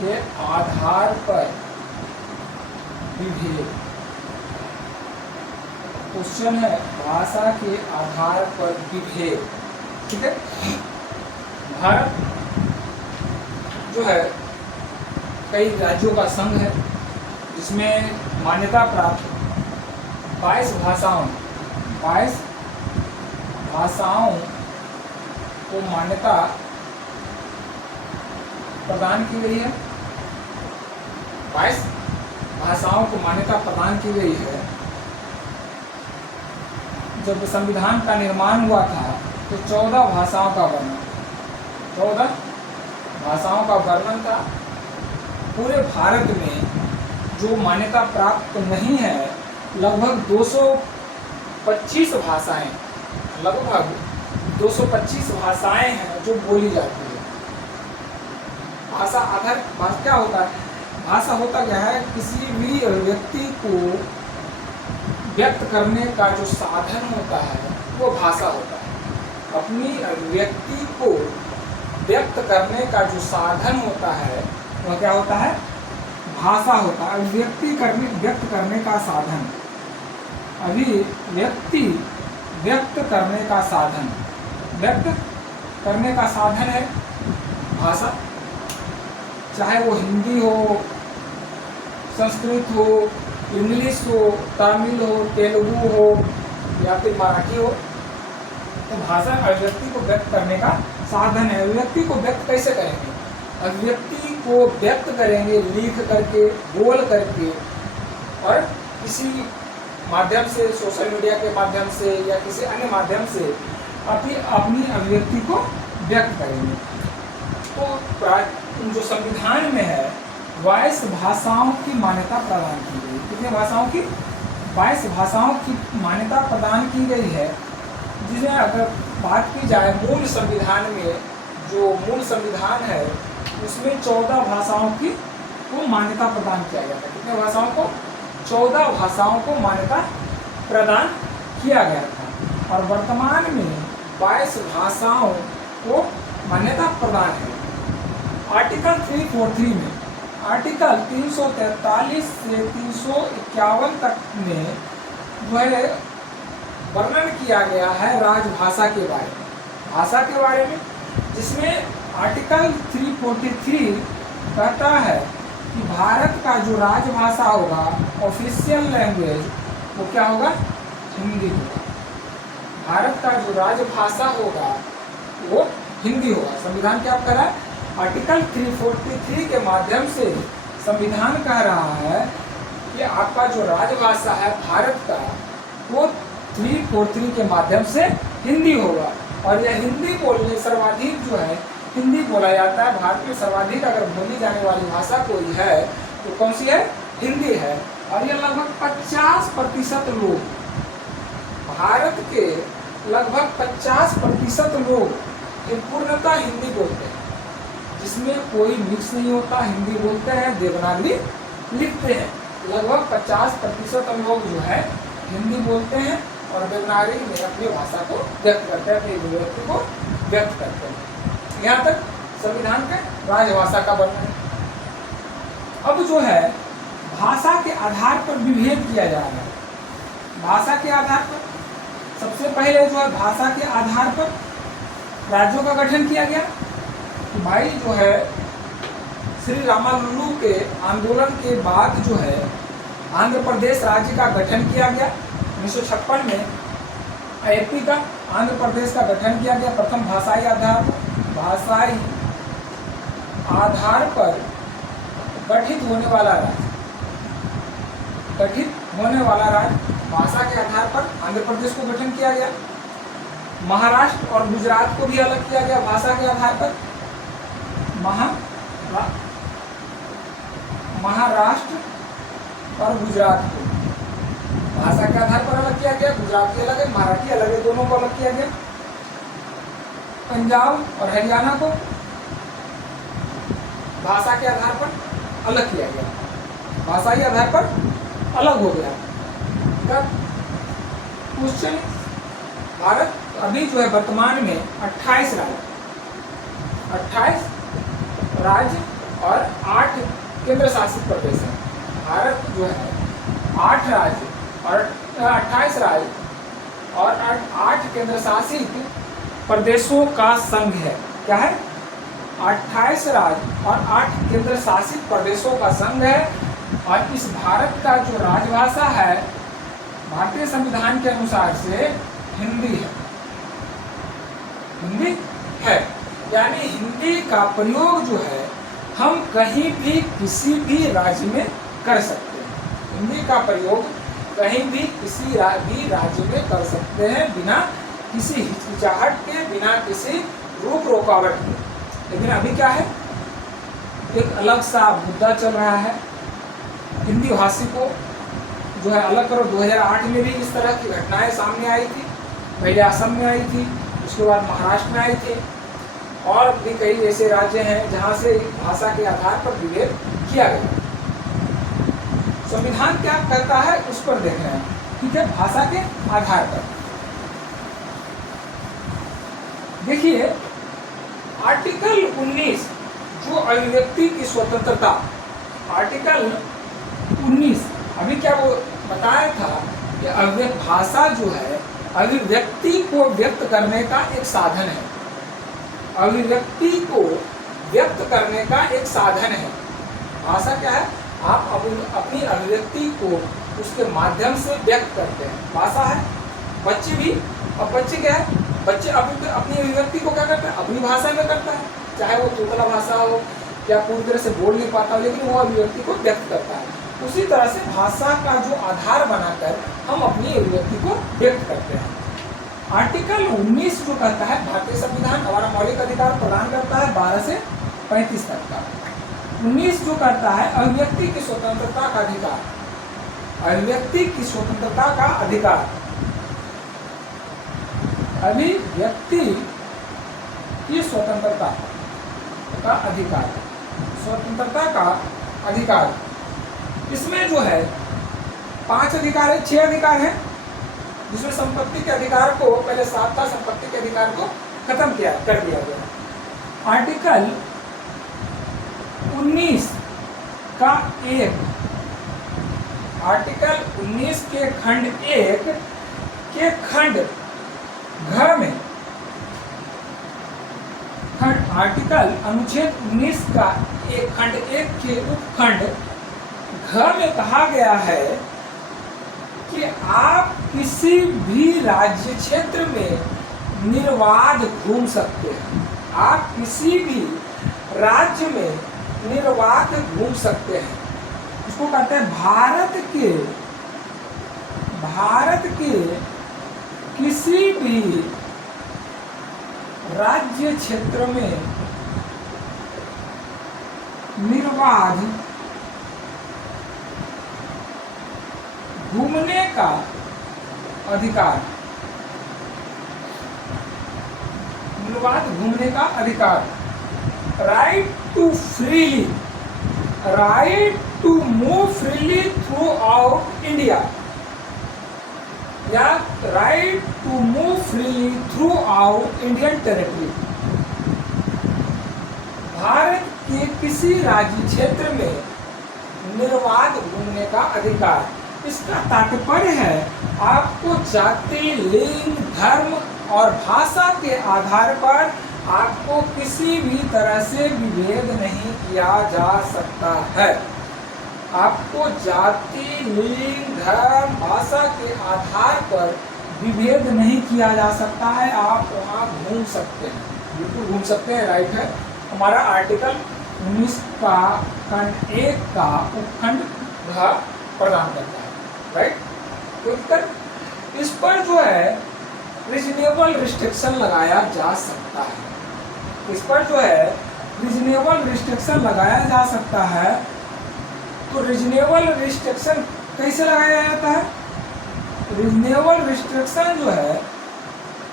के आधार पर विभेद। क्वेश्चन है भाषा के आधार पर विभेद। ठीक है, भारत जो है कई राज्यों का संघ है जिसमें मान्यता प्राप्त 22 भाषाओं को मान्यता प्रदान की गई है। 22 भाषाओं को मान्यता प्रदान की गई है। जब संविधान का निर्माण हुआ था तो 14 भाषाओं का वर्णन था। पूरे भारत में जो मान्यता प्राप्त नहीं है लगभग 225 भाषाएं, लगभग 225 भाषाएं हैं जो बोली जाती है। भाषा आधार क्या होता है? भाषा होता क्या है? किसी भी व्यक्ति को व्यक्त करने का जो साधन होता है वो भाषा होता है। अपनी व्यक्ति को व्यक्त करने का जो साधन होता है वह क्या होता है? भाषा होता है। व्यक्त करने का साधन, अभिव्यक्ति व्यक्त करने का साधन, व्यक्त करने का साधन है भाषा। चाहे वो हिंदी हो, संस्कृत हो, इंग्लिश हो, तमिल हो, तेलुगु हो या फिर मराठी हो, तो भाषा अभिव्यक्ति को व्यक्त करने का साधन है। अभिव्यक्ति को व्यक्त कैसे करेंगे? अभिव्यक्ति को व्यक्त करेंगे लिख करके, बोल करके, और किसी माध्यम से, सोशल मीडिया के माध्यम से या किसी अन्य माध्यम से अपनी अभिव्यक्ति को व्यक्त करेंगे। तो जो संविधान में है 22 भाषाओं की मान्यता प्रदान की गई। कितने भाषाओं की? 22 भाषाओं की मान्यता प्रदान की गई है। जिसमें अगर बात की जाए मूल संविधान में, जो मूल संविधान है उसमें 14 भाषाओं को मान्यता प्रदान किया गया था। कितने भाषाओं को? 14 भाषाओं को मान्यता प्रदान किया गया था। और वर्तमान में 22 भाषाओं को मान्यता प्रदान है। आर्टिकल 343 में, आर्टिकल 343 से 351 तक में वह वर्णन किया गया है राजभाषा के बारे में, भाषा के बारे में, जिसमें आर्टिकल 343 कहता है कि भारत का जो राजभाषा होगा, ऑफिशियल लैंग्वेज, वो क्या होगा? हिंदी होगा। भारत का जो राजभाषा होगा वो हिंदी होगा। संविधान क्या कह रहा है? आर्टिकल 343 के माध्यम से संविधान कह रहा है कि आपका जो राजभाषा है भारत का, वो 343 के माध्यम से हिंदी होगा। और यह हिंदी बोलने सर्वाधिक जो है हिंदी बोला जाता है। भारत में सर्वाधिक अगर बोली जाने वाली भाषा कोई है तो कौन सी है? हिंदी है। और ये लगभग 50% लोग, भारत के लगभग 50% लोग पूर्णतः हिंदी बोलते हैं, जिसमें कोई मिक्स नहीं होता। हिंदी बोलते हैं, देवनागरी लिखते हैं। लगभग 50% लोग जो है हिंदी बोलते हैं और देवनागरी में अपनी भाषा को व्यक्त करते हैं, अपनी अभिव्यक्ति को व्यक्त करते हैं। यहाँ तक संविधान के राजभाषा का वर्णन है। अब जो है भाषा के आधार पर विभेद किया जा रहा है। भाषा के आधार पर सबसे पहले जो है भाषा के आधार पर राज्यों का गठन किया गया। तो भाई जो है श्री रामालुलु के आंदोलन के बाद जो है आंध्र प्रदेश राज्य का गठन किया गया। 1956 में एपी का, आंध्र प्रदेश का गठन किया गया। प्रथम भाषाई आधार पर गठित होने वाला राज्य, भाषा के आधार पर आंध्र प्रदेश को गठन किया गया। महाराष्ट्र और गुजरात को भी अलग किया गया भाषा के आधार पर। महाराष्ट्र और गुजरात को भाषा के आधार पर अलग किया गया। गुजराती अलग है, मराठी अलग है, दोनों को अलग किया गया। पंजाब और हरियाणा को भाषा के आधार पर अलग किया गया, भाषाई आधार पर अलग हो गया। क्वेश्चन, भारत अभी जो है वर्तमान में 28 राज्य और 8 केंद्र शासित प्रदेश हैं। भारत जो है 8 राज्य और 28 राज्य और 8 केंद्र शासित प्रदेशों का संघ है। क्या है? 28 राज्य और 8 केंद्र शासित प्रदेशों का संघ है। और इस भारत का जो राजभाषा है भारतीय संविधान के अनुसार से हिंदी है। हिंदी है, यानी हिंदी का प्रयोग जो है हम कहीं भी किसी भी राज्य में कर सकते हैं। हिंदी का प्रयोग कहीं भी किसी भी राज्य में कर सकते हैं बिना किसी हिचकिचाहट के, बिना किसी रोक रुकावट के। लेकिन अभी क्या है, एक अलग सा मुद्दा चल रहा है। हिंदी भाषी को जो है अलग करो। 2008 में भी इस तरह की घटनाएं सामने आई थी। पहले असम में आई थी, उसके बाद महाराष्ट्र में आई थी, और भी कई ऐसे राज्य हैं जहां से भाषा के आधार पर विभेद किया गया। संविधान क्या कहता है उस पर देख रहे हैं, ठीक है। भाषा के आधार पर देखिए आर्टिकल 19 जो अभिव्यक्ति की स्वतंत्रता, आर्टिकल 19 अभी क्या वो बताया था कि भाषा जो है अभिव्यक्ति को व्यक्त करने का एक साधन है। अभिव्यक्ति को व्यक्त करने का एक साधन है। भाषा क्या है? आप अपनी अभिव्यक्ति को उसके माध्यम से व्यक्त करते हैं। भाषा है बच्चे भी, अब बच्चे क्या है, बच्चे अपनी अभिव्यक्ति को क्या करते हैं? अपनी भाषा में करता है, चाहे वो तोतला भाषा हो या पूरी तरह से बोल नहीं पाता हो, लेकिन वो अभिव्यक्ति को व्यक्त करता है। उसी तरह से भाषा का जो आधार बनाकर हम अपनी अभिव्यक्ति को व्यक्त करते हैं। आर्टिकल 19 जो कहता है, भारतीय संविधान हमारा मौलिक अधिकार प्रदान करता है 12 से 35 तक का। 19 जो करता है अभिव्यक्ति की स्वतंत्रता का अधिकार, अभिव्यक्ति की स्वतंत्रता का अधिकार, अभिव्यक्ति की स्वतंत्रता का अधिकार, स्वतंत्रता का अधिकार। इसमें जो है 5 अधिकार है, 6 अधिकार है, जिसमें संपत्ति के अधिकार को पहले 7 था, संपत्ति के अधिकार को खत्म कर दिया गया। आर्टिकल 19 का 1, आर्टिकल 19 के खंड 1 के खंड घ में, आर्टिकल अनुच्छेद 19 का खंड 1 के उपखंड घ में कहा गया है कि आप किसी भी राज्य क्षेत्र में निर्बाध घूम सकते हैं। आप किसी भी राज्य में निर्बाध घूम सकते हैं। उसको कहते हैं भारत के किसी भी राज्य क्षेत्र में निर्बाध घूमने का अधिकार, निर्बाध घूमने का अधिकार, right to move freely throughout India, या right to move freely throughout Indian territory. Bharat के किसी राज्य क्षेत्र में निर्बाध घूमने का अधिकार। इसका तात्पर्य है आपको जाति, लिंग, धर्म और भाषा के आधार पर आपको किसी भी तरह से विभेद नहीं किया जा सकता है। आपको जाति, लिंग, धर्म, भाषा के आधार पर विभेद नहीं किया जा सकता है। आप वहाँ घूम सकते हैं, बिल्कुल घूम सकते हैं, राइट है। हमारा आर्टिकल 19 का खंड 1 का उपखंड घ प्रदान करता है, राइट। तो इस पर जो है रीजनेबल रिस्ट्रिक्शन लगाया जा सकता है। इस पर जो है रीजनेबल रिस्ट्रिक्शन लगाया जा सकता है। तो रीजनेबल रिस्ट्रिक्शन कैसे लगाया जाता है? रीजनेबल रिस्ट्रिक्शन जो है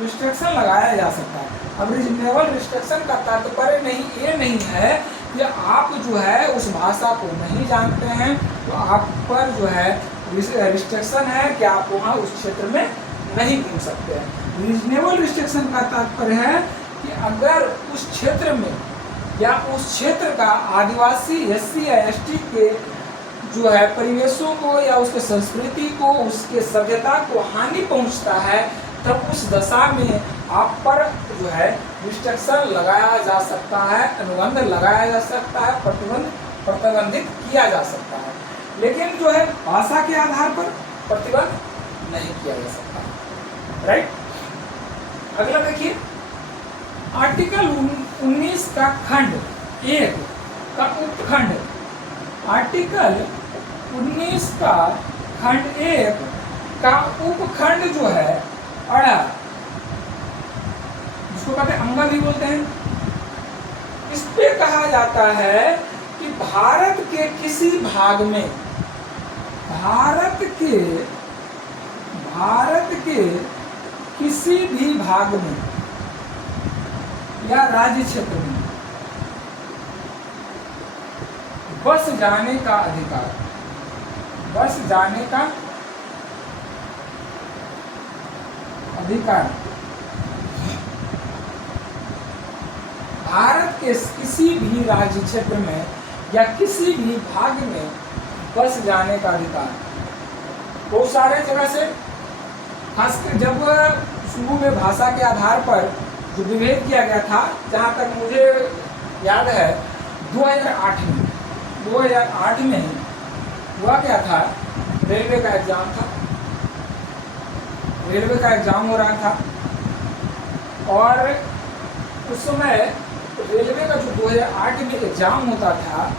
रिस्ट्रिक्शन लगाया जा सकता है। अब रीजनेबल रिस्ट्रिक्शन का तात्पर्य ये नहीं है कि आप जो है उस भाषा को नहीं जानते हैं तो आप पर जो है रिस्ट्रिक्शन है कि आप वहाँ उस क्षेत्र में नहीं घूम सकते हैं। रीजनेबल रिस्ट्रिक्शन का तात्पर्य है कि अगर उस क्षेत्र में या उस क्षेत्र का आदिवासी एससी या एसटी के जो है परिवेशों को या उसके संस्कृति को, उसके सभ्यता को हानि पहुंचता है, तब उस दशा में आप पर जो है रिस्ट्रिक्शन लगाया जा सकता है, अनुबंध लगाया जा सकता है, प्रतिबंधित किया जा सकता है। लेकिन जो है भाषा के आधार पर प्रतिबंध नहीं किया जा सकता। राइट, अगला देखिए आर्टिकल 19 का खंड 1 का उपखंड, आर्टिकल 19 का खंड 1 का उपखंड जो है अड़ा, जिसको कहते हैं अंग भी बोलते हैं, इस पे कहा जाता है कि भारत के किसी भाग में, भारत के किसी भी भाग में या राज्य क्षेत्र में बस जाने का अधिकार, बस जाने का अधिकार भारत के किसी भी राज्य क्षेत्र में या किसी भी भाग में बस जाने का अधिकार। बहुत सारे जगह से खासकर जब शुरू में भाषा के आधार पर जो विभेद किया गया था, जहाँ तक मुझे याद है 2008 में हुआ क्या था, रेलवे का एग्जाम था, रेलवे का एग्जाम हो रहा था और उस समय रेलवे का जो 2008 में एग्जाम होता था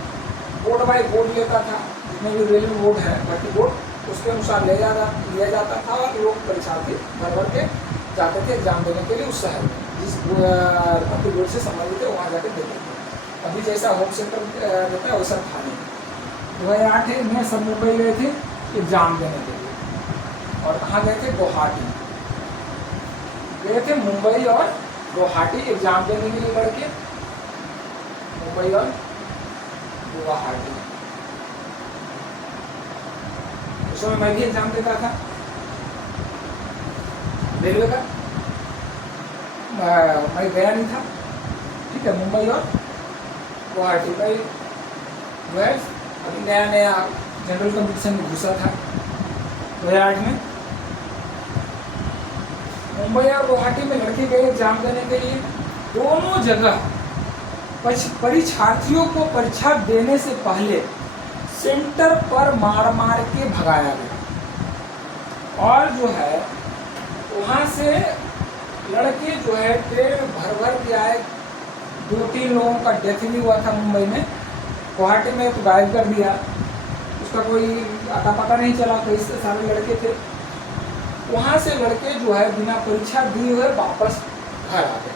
बोर्ड बाय बोर्ड लेता था, जिसमें भी रेलवे बोर्ड है भर्ती बोर्ड, उसके अनुसार लिया जाता था और लोग परीक्षार्थी भर भर के जाते थे एग्जाम देने के लिए उस शहर में, जिस भर्ती बोर्ड से संबंधित है वहाँ जाकर देते थे। अभी जैसा होम सेंटर रहता है वैसा था नहीं। 2008 में सब मुंबई गए थे एग्जाम देने के लिए और कहाँ गए थे, गुवाहाटी गए थे, मुंबई और गुवाहाटी एग्जाम देने के लिए लड़के, मुंबई और गुवाहाटी। उस समय मैं भी एग्जाम देता था रेलवे का, मैं गया नहीं था, ठीक है, मुंबई और गुवाहाटी में जो है अभी नया नया जनरल कंपटीशन में घुसा था 2008 में। मुंबई और गुवाहाटी में लड़के गए एग्जाम देने के लिए, दोनों जगह परीक्षार्थियों को परीक्षा देने से पहले सेंटर पर मार मार के भगाया गया और जो है वहाँ से लड़के जो है ट्रेन भर भर के आए, 2-3 लोगों का डेथ भी हुआ था मुंबई में, गुवाहाटी में तो गायब कर दिया, उसका कोई अता पता नहीं चला, कई सारे लड़के थे। वहाँ से लड़के जो है बिना परीक्षा दिए हुए वापस घर आ गए।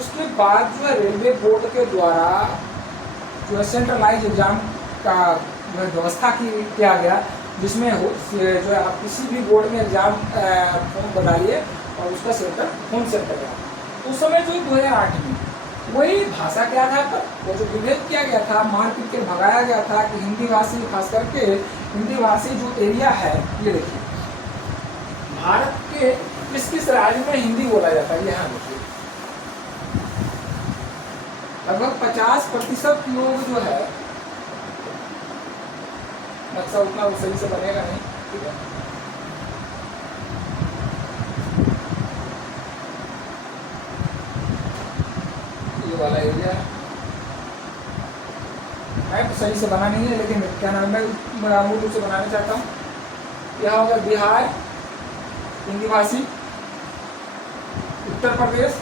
उसके बाद जो है रेलवे बोर्ड के द्वारा जो है सेंट्रलाइज एग्जाम का जो है व्यवस्था किया गया, जिसमें जो है आप किसी भी बोर्ड में एग्जाम फॉर्म बनाइए और उसका सेंटर होम सेंटर है। उस समय जो 2008 में वही भाषा के आधार पर वो जो विभेद किया गया था, मार पीट के भगाया गया था कि हिंदी भाषी, खास करके हिंदी भाषी जो एरिया है, ये देखिए भारत के किस किस राज्य में हिंदी बोला जाता है, यहाँ देखिए लगभग 50% लोग जो है, नक्शा उतना सही से बनेगा नहीं, ठीक है, ये वाला एरिया है, सही से बना नहीं है, लेकिन क्या नाम है, मैं मूल रूप से बनाना चाहता हूँ। यह होगा बिहार हिंदी भाषी, उत्तर प्रदेश,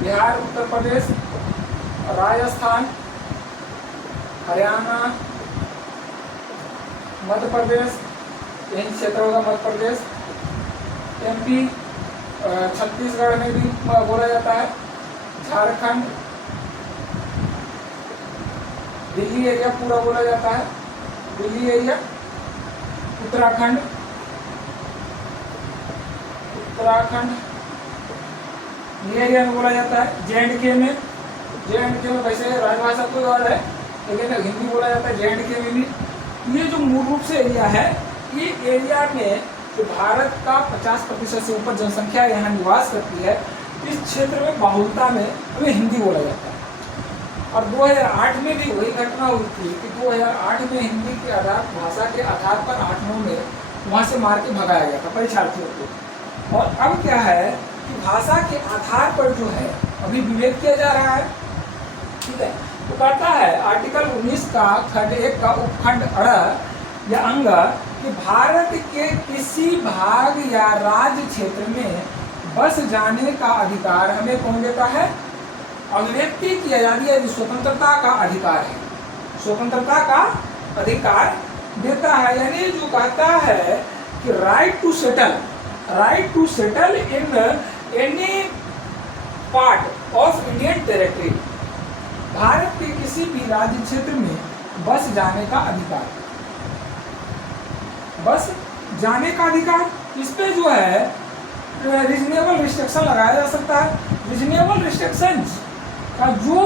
बिहार, उत्तर प्रदेश, राजस्थान, हरियाणा, मध्य प्रदेश, यही क्षेत्र होगा मध्य प्रदेश, एमपी, छत्तीसगढ़ में भी बोला जाता है, झारखंड, दिल्ली एरिया पूरा बोला जाता है, दिल्ली एरिया, उत्तराखंड, ये एरिया में बोला जाता है, जे.एंड.के में वैसे राजभाषा कोई और है, लेकिन हिंदी बोला जाता है जे.एंड.के में भी। ये जो मूल रूप से एरिया है, ये एरिया में जो भारत का 50% से ऊपर जनसंख्या यहाँ निवास करती है, इस क्षेत्र में बाहुलता में हमें हिंदी बोला जाता है, और 2008 में भी वही घटना हुई थी कि 2008 में हिंदी के आधार भाषा के आधार पर 8-9 में वहाँ से मार के भगाया गया था परीक्षार्थियों को। और अब क्या है कि भाषा के आधार पर जो है अभी विवेक किया जा रहा है, ठीक है। तो कहता है आर्टिकल 19 का खंड 1 का उपखंड अड़ या अंग कि भारत के किसी भाग या राज्य क्षेत्र में बस जाने का अधिकार हमें कौन देता है? अभिव्यक्ति की आजादी या स्वतंत्रता का अधिकार है, स्वतंत्रता का अधिकार देता है। यानी जो कहता है कि right to settle in any part of Indian territory, Bharat के किसी भी राज्य क्षेत्र में बस जाने का अधिकार, बस जाने का अधिकार। इस पे जो है रीजनेबल रिस्ट्रिक्शन लगाया जा सकता है। रीजनेबल रिस्ट्रिक्शंस का जो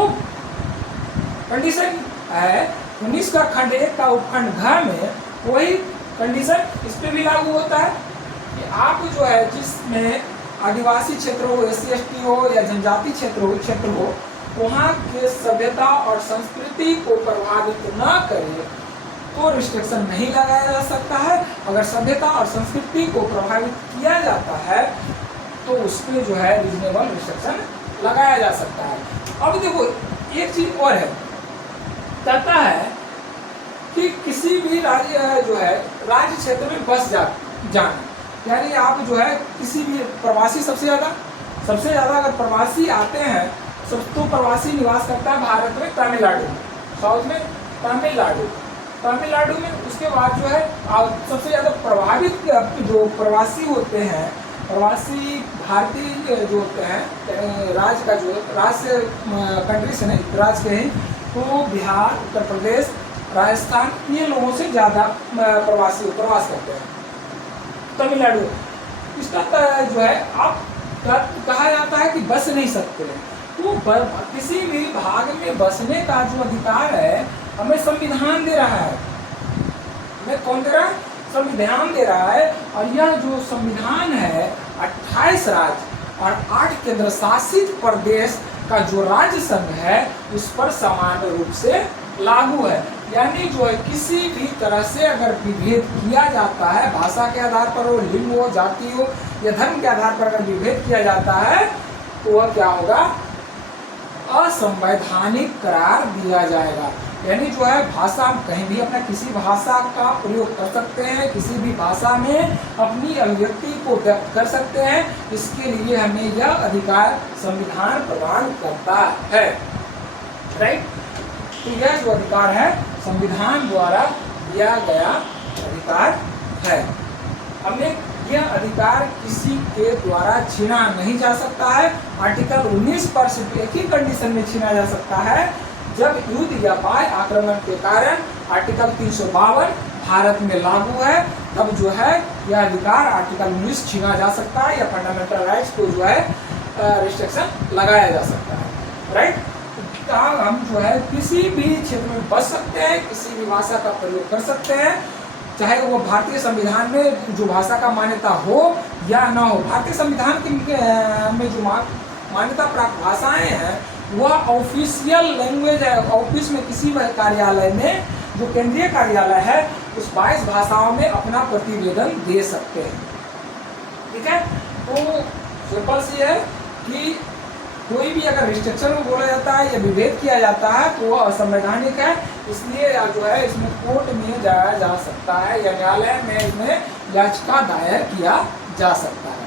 कंडीशन है 19 का खंड 1 का उपखंड घ में वही कंडीशन इस पे भी लागू होता है कि आप जो है जिसमें आदिवासी क्षेत्र हो, SC/ST हो या जनजाति क्षेत्र हो वहाँ के सभ्यता और संस्कृति को प्रभावित न करे तो रिस्ट्रिक्शन नहीं लगाया जा सकता है। अगर सभ्यता और संस्कृति को प्रभावित किया जाता है तो उस पर जो है रीजनेबल रिस्ट्रिक्शन लगाया जा सकता है। अब देखो एक चीज और है, कहता है कि किसी भी राज्य जो है राज्य क्षेत्र में बस जाना, यानी आप जो है किसी भी प्रवासी सबसे ज़्यादा अगर प्रवासी आते हैं सब तो प्रवासी निवास करता है भारत में तमिलनाडु में, साउथ में तमिलनाडु में। उसके बाद जो है सबसे ज़्यादा प्रभावित जो प्रवासी होते हैं, प्रवासी भारतीय जो होते हैं राज्य का जो राज्य कंट्री से नहीं राज्य के ही, तो बिहार, उत्तर प्रदेश, राजस्थान, ये लोगों से ज़्यादा प्रवास करते हैं तमिलनाडु। इसका जो है आप कहा जाता है कि बस नहीं सकते हैं, तो किसी भी भाग में बसने का जो अधिकार है हमें संविधान दे रहा है। हमें कौन दे रहा है? संविधान दे रहा है। और यह जो संविधान है 28 राज्य और 8 केंद्र शासित प्रदेश का जो राज्य संघ है उस पर समान रूप से लागू है। यानी जो है किसी भी तरह से अगर विभेद किया जाता है, भाषा के आधार पर हो, लिंग हो, जाति हो या धर्म के आधार पर अगर विभेद किया जाता है तो वह क्या होगा? असंवैधानिक करार दिया जाएगा। यानी जो है भाषा हम कहीं भी अपना किसी भाषा का प्रयोग कर सकते हैं, किसी भी भाषा में अपनी अभिव्यक्ति को व्यक्त कर सकते हैं। इसके लिए हमें यह अधिकार संविधान प्रदान करता है, राइट। तो यह जो अधिकार है संविधान द्वारा दिया गया अधिकार है। हमें यह अधिकार किसी के द्वारा छीना नहीं जा सकता है। आर्टिकल 19 पर सिर्फ एक ही कंडीशन में छीना जा सकता है, जब युद्ध या बाह्य आक्रमण के कारण आर्टिकल 352 भारत में लागू है, तब जो है यह अधिकार आर्टिकल 19 छीना जा सकता है या फंडामेंटल राइट्स को जो है रिस्ट्रिक्शन लगाया जा सकता है, राइट। हम जो है किसी भी क्षेत्र में बस सकते हैं, किसी भी भाषा का प्रयोग कर सकते हैं, चाहे वो भारतीय संविधान में जो भाषा का मान्यता हो या ना हो। भारतीय संविधान में जो मान्यता प्राप्त भाषाएं हैं वह ऑफिशियल लैंग्वेज है। ऑफिस में किसी भी कार्यालय में जो केंद्रीय कार्यालय है उस 22 भाषाओं में अपना प्रतिवेदन दे सकते हैं, ठीक है। तो सिंपल सी है कि कोई भी अगर रिस्ट्रिक्शन में बोला जाता है या विभेद किया जाता है तो वह असंवैधानिक है। इसलिए जो है इसमें कोर्ट में जाया जा सकता है या न्यायालय में इसमें याचिका दायर किया जा सकता है।